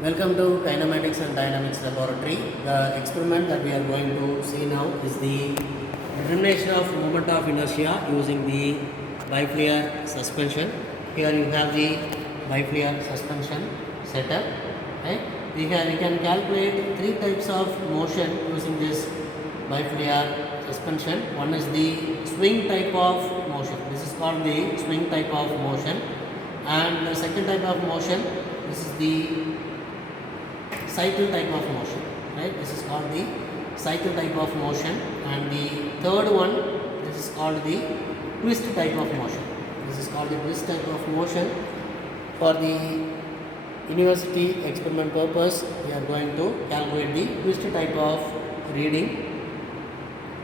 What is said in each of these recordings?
Welcome to Kinematics and Dynamics Laboratory. The experiment that we are going to see now is the determination of moment of inertia using the Bifliar suspension. Here you have the Bifliar suspension setup. Right? We can calculate three types of motion using this Bifliar suspension. One is the swing type of motion. This is called the swing type of motion. And the second type of motion, this is the cycle type of motion, right? This is called the cycle type of motion, and the third one, this is called the twist type of motion. This is called the twist type of motion. For the university experiment purpose, we are going to calculate the twist type of reading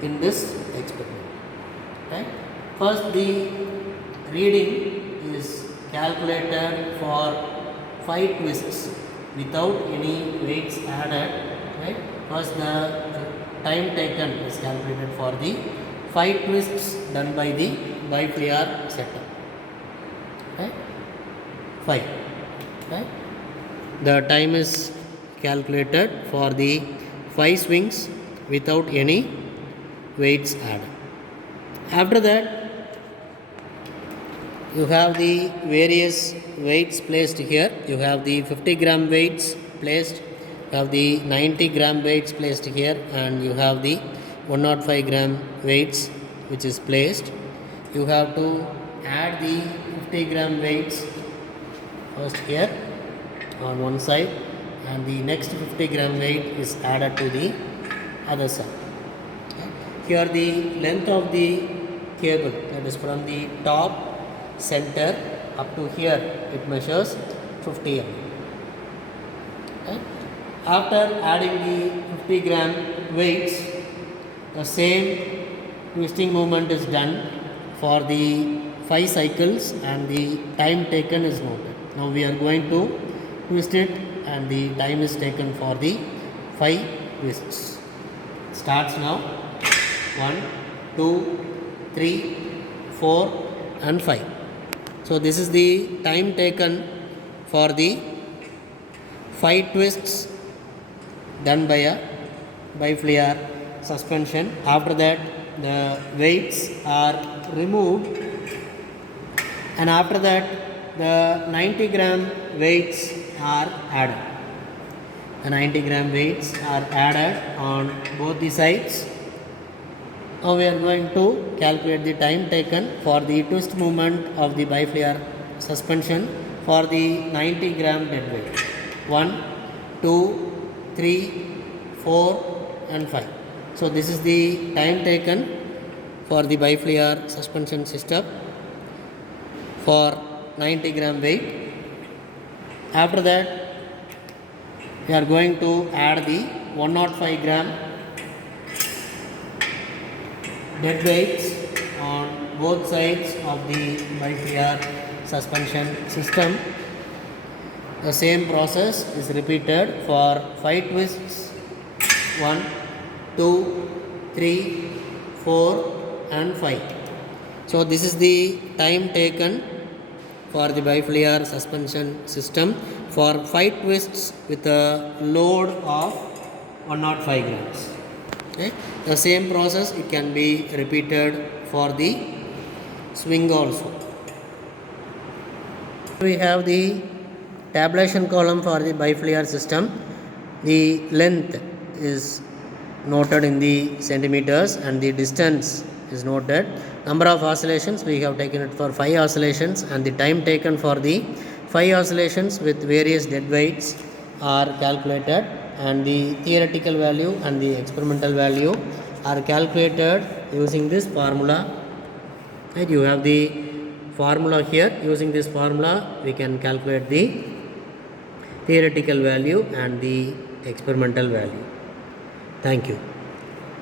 in this experiment. Right? First, the reading is calculated for 5 twists without any weights added. Right? First, the time taken is calculated for the 5 twists done by the Bifliar setup. Right? 5. Right? The time is calculated for the 5 swings without any weights added. After that, you have the various weights placed here. You have the 50 gram weights placed, you have the 90 gram weights placed here, and you have the 105 gram weights which is placed. You have to add the 50 gram weights first here on one side, and the next 50 gram weight is added to the other side. Okay. Here the length of the cable, that is from the top center up to here, it measures 50 mm. Okay. After adding the 50 gram weights, the same twisting movement is done for the 5 cycles and the time taken is noted. Now we are going to twist it, and the time is taken for the 5 twists. Starts now. 1, 2, 3, 4 and 5. So this is the time taken for the 5 twists done by a Bifliar suspension. After that, the weights are removed, and after that the 90 gram weights are added. The 90 gram weights are added on both the sides. Now we are going to calculate the time taken for the twist movement of the Bifliar suspension for the 90 gram dead weight. 1, 2, 3, 4 and 5. So this is the time taken for the Bifliar suspension system for 90 gram weight. After that, we are going to add the 105 gram dead weights on both sides of the Bifliar suspension system. The same process is repeated for 5 twists. 1, 2, 3, 4 and 5. So this is the time taken for the Bifliar suspension system for 5 twists with a load of 105 grams. Okay. The same process, it can be repeated for the swing also. We have the tabulation column for the Bifliar system. The length is noted in the centimeters and the distance is noted. Number of oscillations, we have taken it for 5 oscillations, and the time taken for the 5 oscillations with various dead weights are calculated, and the theoretical value and the experimental value are calculated using this formula. Right? You have the formula here. Using this formula, we can calculate the theoretical value and the experimental value. Thank you.